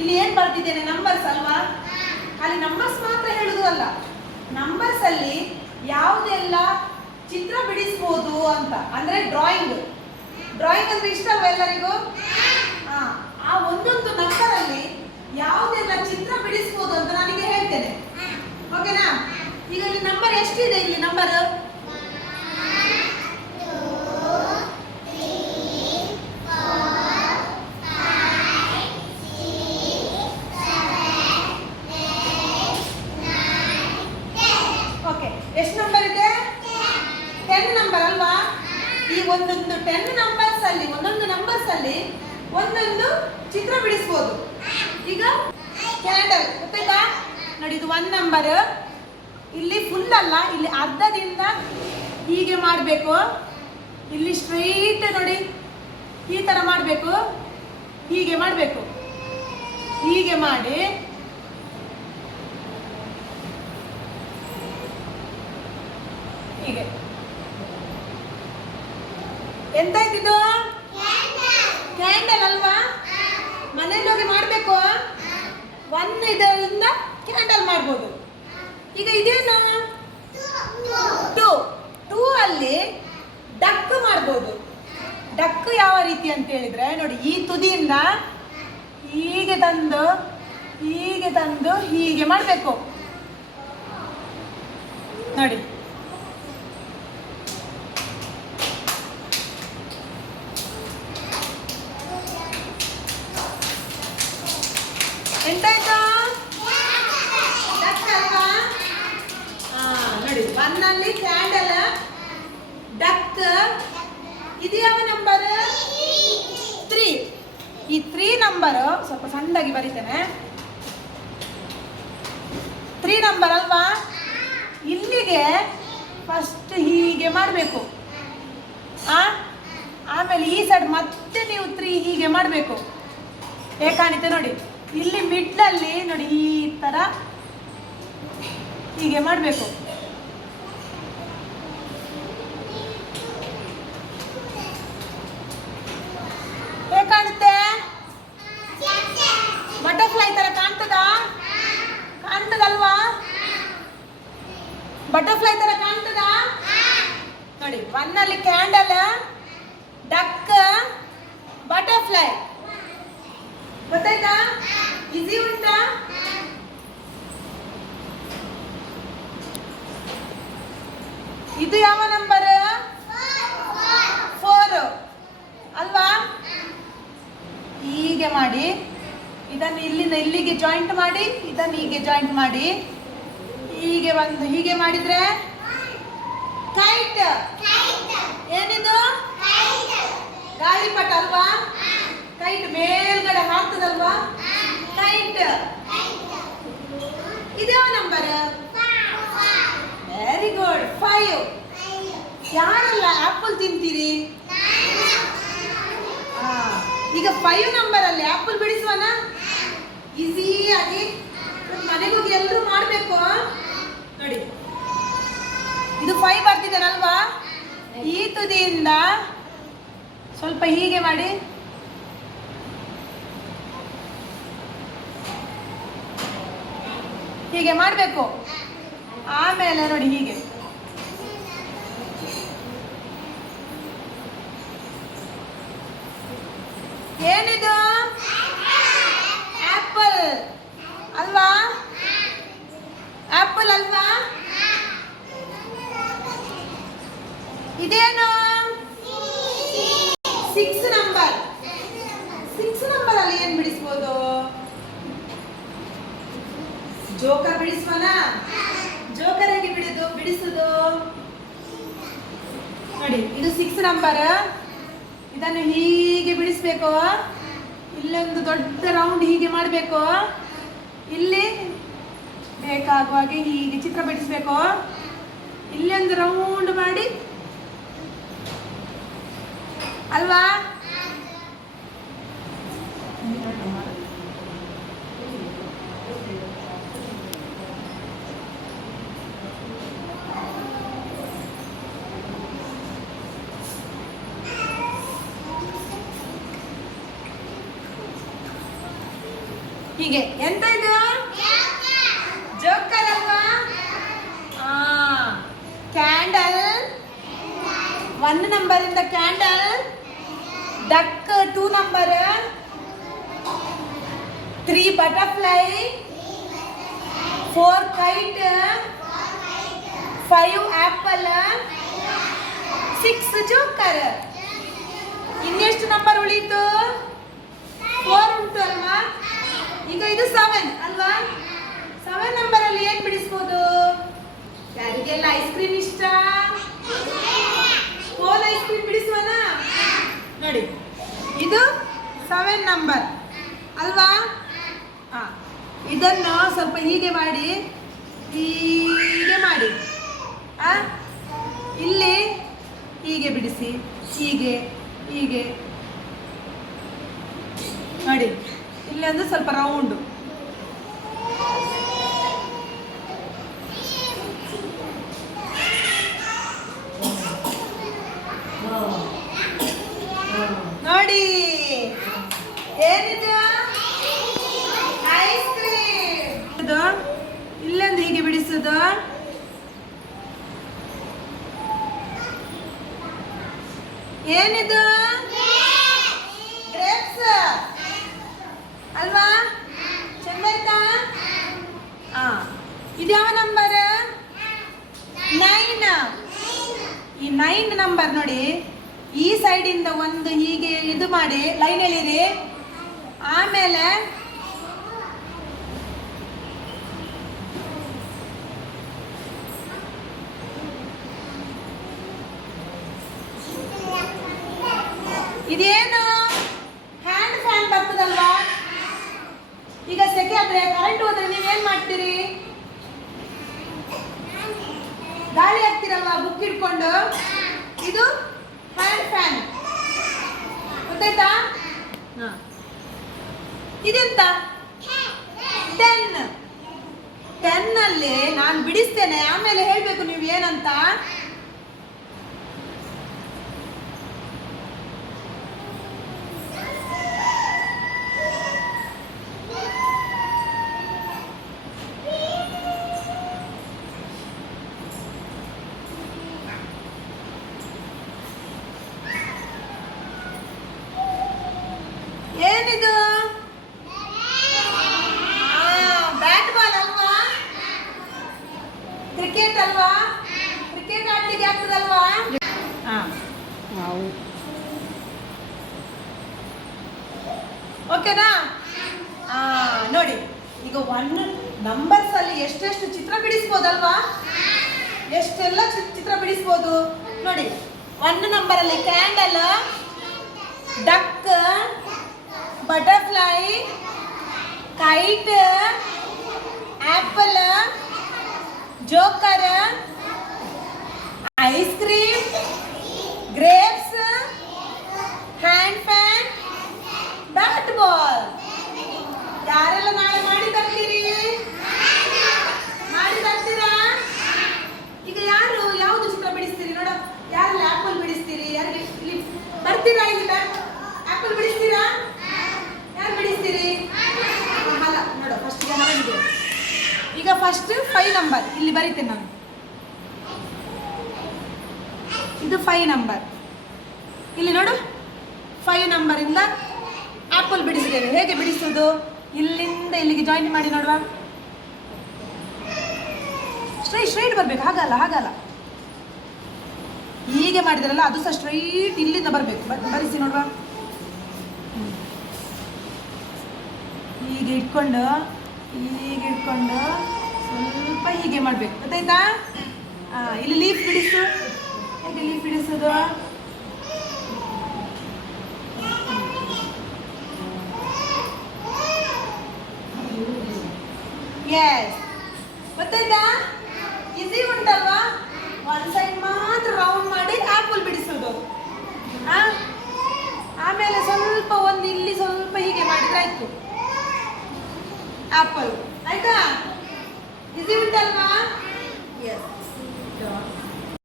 ಇಲ್ಲಿ ಏನ್ ಬರ್ತಿದ್ದೇನೆ ನಂಬರ್ಸ್ ಅಲ್ವಾ, ಅಲ್ಲಿ ನಂಬರ್ಸ್ ಮಾತ್ರ ಹೇಳುದು ಅಲ್ಲ, ನಂಬರ್ಸ್ ಅಲ್ಲಿ ಯಾವುದೆಲ್ಲ ಚಿತ್ರ ಬಿಡಿಸ್ಬೋದು ಅಂತ, ಅಂದ್ರೆ ಡ್ರಾಯಿಂಗ್ ಅಂದ್ರೆ ಇಷ್ಟ ಅಲ್ವಾ ಎಲ್ಲರಿಗೂ. ಆ ಒಂದೊಂದು ನಂಬರ್ ಅಲ್ಲಿ ಯಾವುದೆಲ್ಲ ಚಿತ್ರ ಬಿಡಿಸ್ಬೋದು ಅಂತ ನನಗೆ ಹೇಳ್ತೇನೆ, ಓಕೆನಾ. ಈಗ ಇಲ್ಲಿ ನಂಬರ್ ಎಷ್ಟಿದೆ, ಇಲ್ಲಿ ನಂಬರ್ ಎಷ್ಟು ನಂಬರ್ ಇದೆ, 10 ನಂಬರ್ ಅಲ್ವಾ. ಈ ಒಂದೊಂದು 10 ನಂಬರ್ಸ್ ಅಲ್ಲಿ ಒಂದೊಂದು ನಂಬರ್ಸ್ ಅಲ್ಲಿ ಒಂದೊಂದು ಚಿತ್ರ ಬಿಡಿಸ್ಬೋದು. ಈಗ ಕ್ಯಾಂಡಲ್ ಗೊತ್ತಾಯ್ತಾ ನೋಡಿ, ಇದು 1 ನಂಬರ್, ಇಲ್ಲಿ ಫುಲ್ ಅಲ್ಲ, ಇಲ್ಲಿ ಅರ್ಧದಿಂದ ಹೀಗೆ ಮಾಡಬೇಕು, ಇಲ್ಲಿ ಸ್ಟ್ರೈಟ್ ನೋಡಿ ಈ ತರ ಮಾಡಬೇಕು, ಹೀಗೆ ಮಾಡಬೇಕು, ಹೀಗೆ ಮಾಡಿ ಹೀಗೆ. ಎಂತಾಯ್ತಿದು, ಕ್ಯಾಂಡಲ್ ಅಲ್ವಾ. ಮನೇಲಿ ಹೋಗಿ ಮಾಡಬೇಕು, 1 ಇದರಿಂದ ಕ್ಯಾಂಡಲ್ ಮಾಡ್ಬೋದು. ಈಗ ಇದೇನು 2 ಅಲ್ಲಿ ಡಕ್ ಮಾಡ್ಬೋದು. ಡಕ್ ಯಾವ ರೀತಿ ಅಂತ ಹೇಳಿದ್ರೆ ನೋಡಿ, ಈ ತುದಿಯಿಂದ ಹೀಗೆ ತಂದು ಹೀಗೆ ಮಾಡಬೇಕು ನೋಡಿ. ಎಂತಾಯ್ತು, ಡಕ್ ಅಲ್ವಾ. ನೋಡಿ 1 ಅಲ್ಲಿ ಕ್ಯಾಂಡಲ್, ಡಕ್. ಇದು ಯಾವ ನಂಬರ್, 3. ಈ 3 ನಂಬರ್ ಸ್ವಲ್ಪ ಸಣ್ಣದಾಗಿ ಬರೀತೇನೆ, 3 ನಂಬರ್ ಅಲ್ವಾ. ಇಲ್ಲಿಗೆ ಫಸ್ಟ್ ಹೀಗೆ ಮಾಡಬೇಕು, ಆಮೇಲೆ ಈ ಸೈಡ್ ಮತ್ತೆ ನೀವು 3 ಹೀಗೆ ಮಾಡಬೇಕು. ಕಾಣಿತೆ ನೋಡಿ, ಇಲ್ಲಿ ಮಿಡ್ಲಲ್ಲಿ ನೋಡಿ ಈ ತರ ಹೀಗೆ ಮಾಡಬೇಕು. ಹೇಗೆ ಕಾಣುತ್ತೆ, ಬಟರ್ಫ್ಲೈ ತರ ಕಾಣ್ತದಲ್ವಾ, ಬಟರ್ಫ್ಲೈ ತರ ಕಾಣ್ತದ ನೋಡಿ. 1 ಅಲ್ಲಿ ಕ್ಯಾಂಡಲ್, ಡಕ್, ಬಟರ್ಫ್ಲೈ. ಗೊತ್ತಾಯ್ತಾ, ಈಸಿ ಉಂಟಾ. ಇದು ಯಾವ ನಂಬರ್, 4 ಅಲ್ವಾ. ಹೀಗೆ ಮಾಡಿ, ಇದನ್ನು ಇಲ್ಲಿಂದ ಇಲ್ಲಿಗೆ ಜಾಯಿಂಟ್ ಮಾಡಿ, ಇದನ್ನು ಹೀಗೆ ಜಾಯಿಂಟ್ ಮಾಡಿ, ಹೀಗೆ ಬಂದು ಹೀಗೆ ಮಾಡಿದ್ರೆ ಕೈಟ್. ಏನಿದು, ಗಾಳಿಪಟ ಅಲ್ವಾ. ಕೈಟ್ ಮೇಲ್ಗಡೆ ಹಾಕ್ತದಲ್ವಾ, ಕೈಟ್. ಇದ್ಯಾವ ನಂಬರ್, ವೆರಿ ಗುಡ್, 5. ಯಾರೆಲ್ಲ ಆಪಲ್ ತಿಂತೀರಿ, ಈಗ 5 ನಂಬರ್ ಅಲ್ಲಿ ಆಪಲ್ ಬಿಡಿಸುವನ, ಈಸಿಯಾಗಿ ಮನೆಗೆ ಹೋಗಿ ಎಲ್ಲರೂ ಮಾಡಬೇಕು ನೋಡಿ. ಇದು 5 ಬರ್ತಿದ್ದಾರಲ್ವಾ, ಈ ತುದಿಯಿಂದ ಸ್ವಲ್ಪ ಹೀಗೆ ಮಾಡಿ, ಹೀಗೆ ಮಾಡಬೇಕು. ಆಮೇಲೆ ನೋಡಿ ಹೀಗೆ ಏನಿದು, ಆಪಲ್ ಅಲ್ವಾ, ಆಪಲ್ ಅಲ್ವಾ. ಇದೇನು 6 ನಂಬರ್, 6 ನಂಬರ್ ಅಲ್ಲಿ ಏನ್ ಬಿಡಿಸ್ಬೋದು, ಜೋಕರ್ ಬಿಡಿಸುವನ. ಜೋಕರ್ ಹೇಗೆ ಬಿಡಿಸುದು ನೋಡಿ, ಇದು 6 ನಂಬರ್, ಇದನ್ನು ಹೀಗೆ ಬಿಡಿಸ್ಬೇಕು, ಇಲ್ಲೊಂದು ದೊಡ್ಡ ರೌಂಡ್ ಹೀಗೆ ಮಾಡಬೇಕು, ಇಲ್ಲಿ ಬೇಕಾಗುವ ಹಾಗೆ ಹೀಗೆ ಚಿತ್ರ ಬಿಡಿಸ್ಬೇಕು, ಇಲ್ಲಿ ಒಂದು ರೌಂಡ್ ಮಾಡಿ ಅಲ್ವಾ. ಹೀಗೆ ಎಂತ ಇದು ಜೋಕರ್ ಅಲ್ವಾ? ಕ್ಯಾಂಡಲ್ 1 ನಂಬರ್ ಇಂದ candle, duck 2 number, 3 butterfly, 4 kite, 5 apple, 6 joker. ಇನ್ನೆಷ್ಟು ನಂಬರ್ ಉಳಿತು? 4 ಉಂಟು ಅಲ್ವಾ? ಈಗ ಇದು 7 ಅಲ್ವಾ? 7 ನಂಬರ್ ಅಲ್ಲಿ ಏನ್ ಬಿಡಿಸ್ಬೋದು? ಯಾರಿಗೆಲ್ಲ ಐಸ್ ಕ್ರೀಮ್ ಇಷ್ಟ? ಕೋನ್ ಐಸ್ ಕ್ರೀಮ್ ಬಿಡಿಸುವನಾ? ನೋಡಿ, ಇದು 7 ನಂಬರ್ ಅಲ್ವಾ? ಇದನ್ನು ಸ್ವಲ್ಪ ಹೀಗೆ ಮಾಡಿ, ಹೀಗೆ ಮಾಡಿ, ಇಲ್ಲಿ ಹೀಗೆ ಬಿಡಿಸಿ, ಹೀಗೆ ಹೀಗೆ ನೋಡಿ. ಇಲ್ಲಿ ಒಂದು ಸ್ವಲ್ಪ ರೌಂಡು, ನೋಡಿ ಏನಿದು? Ice cream. ಇಲ್ಲೊಂದು ಹೀಗೆ ಬಿಡಿಸುದು, ಏನಿದು? ಗ್ರೇಪ್ಸ್ ಅಲ್ವಾ? ಚಂದ ಆಯ್ತಾ? ಇದು ಯಾವ ನಂಬರ್? 9. ಈ 9 ನಂಬರ್ ನೋಡಿ, ಈ ಸೈಡ್ ಇಂದ ಒಂದು ಹೀಗೆ ಇದು ಮಾಡಿ ಲೈನ್ ಎಳೀರಿ. ಆಮೇಲೆ ಇದೇನು? ಹ್ಯಾಂಡ್ ಫ್ಯಾನ್ ಬರ್ತದಲ್ವಾ? ಈಗ ಸೆಕೆ ಆದ್ರೆ ಕರೆಂಟ್ ಹೋದ್ರೆ ನೀವೇನ್ ಮಾಡ್ತೀರಿ? ಗಾಳಿ ಹಾಕ್ತಿರಲ್ವಾ ಬುಕ್ ಇಟ್ಕೊಂಡು? ಇದು ಹ್ಯಾಂಡ್ ಫ್ಯಾನ್, ಗೊತ್ತಾಯ್ತಾ? ಇದೆಂತ? 10 ಅಲ್ಲಿ ನಾನು ಬಿಡಿಸ್ತೇನೆ, ಆಮೇಲೆ ಹೇಳ್ಬೇಕು ನೀವು ಏನಂತ. ಏನಿದು? ಬ್ಯಾಟ್ ಬಾಲ್ ಅಲ್ವಾ? ಕ್ರಿಕೆಟ್ ಅಲ್ವಾ? ಕ್ರಿಕೆಟ್ ಆಡ್ಲಿಕ್ಕೆ ಆಗ್ತದಲ್ವಾ? ಓಕೆನಾ? ನೋಡಿ, ಈಗ 1 ನಂಬರ್ಸ್ ಅಲ್ಲಿ ಎಷ್ಟೆಷ್ಟು ಚಿತ್ರ ಬಿಡಿಸ್ಬೋದಲ್ವಾ? ಎಷ್ಟೆಲ್ಲ ಚಿತ್ರ ಬಿಡಿಸ್ಬೋದು ನೋಡಿ. 1 ನಂಬರ್ ಅಲ್ಲಿ candle, duck, butterfly, kite, apple, joker, ice cream, grapes, hand fan, bat ball. ಯಾರೆಲ್ಲ ನಾಳೆ ಮಾಡಿ ತರ್ತೀರಿ? ಮಾಡಿ ತರ್ತೀರಾ? ಈಗ ಯಾರು ಯಾವುದು ಚಿತ್ರ ಬಿಡಿಸ್ತೀರಿ ನೋಡ? ಯಾರೆಲ್ಲ ಆಪಲ್ ಬಿಡಿಸ್ತೀರಿ? ಯಾರಿಗೆ ಇಲ್ಲಿ ಬರ್ತೀರಾ? ಇಲ್ಲಿ ಆಪಲ್ ಬಿಡಿಸ್ತೀರಾ? ಯಾರು ಬಿಡಿಸ್ತೀರಿ? ಅಲ್ಲ ನೋಡು, ಫಸ್ಟ್ ಹರಗಿದೆ. ಈಗ ಫಸ್ಟ್ 5 ನಂಬರ್ ಇಲ್ಲಿ ಬರೀತೇನೆ ನಾನು. ಇದು 5 ನಂಬರ್. ಇಲ್ಲಿ ನೋಡು, 5 ನಂಬರ್ ಇಂದ ಆಪಲ್ ಬಿಡಿಸಿದ್ದೇವೆ. ಹೇಗೆ ಬಿಡಿಸುವುದು? ಇಲ್ಲಿಂದ ಇಲ್ಲಿಗೆ ಜಾಯಿನ್ ಮಾಡಿ ನೋಡುವ. ಸ್ಟ್ರೈಟ್ ಬರ್ಬೇಕು, ಹಾಗಲ್ಲ. ಹೀಗೆ ಮಾಡಿದ್ರಲ್ಲ, ಅದು ಸಹ ಸ್ಟ್ರೈಟ್ ಇಲ್ಲಿಂದ ಬರಬೇಕು. ಬರಿಸಿ ನೋಡುವ. ಹೀಗೆ ಇಟ್ಕೊಂಡು ಸ್ವಲ್ಪ ಹೀಗೆ ಮಾಡಬೇಕು, ಗೊತ್ತಾಯ್ತಾ? ಇಲ್ಲಿ ಲೀಫ್ ಬಿಡಿಸು. ಹೇಗೆ ಲೀಫ್ ಬಿಡಿಸೋದು? ಎಸ್, ಗೊತ್ತಾಯ್ತಾ? ಈಸಿ ಉಂಟಲ್ವಾ? 1 ಸೈಡ್ ಮಾತ್ರ ರೌಂಡ್ ಮಾಡಿ ಆಪಲ್ ಬಿಡಿಸೋದು. ಆಮೇಲೆ ಸ್ವಲ್ಪ ಒಂದು ಇಲ್ಲಿ ಸ್ವಲ್ಪ ಹೀಗೆ ಮಾಡಿದ್ರೆ ಆಯ್ತು ಆಪಲ್. ಆಯ್ತಾ? ಈಸಿ ಉಂಟಲ್ವಾ? ಎಸ್.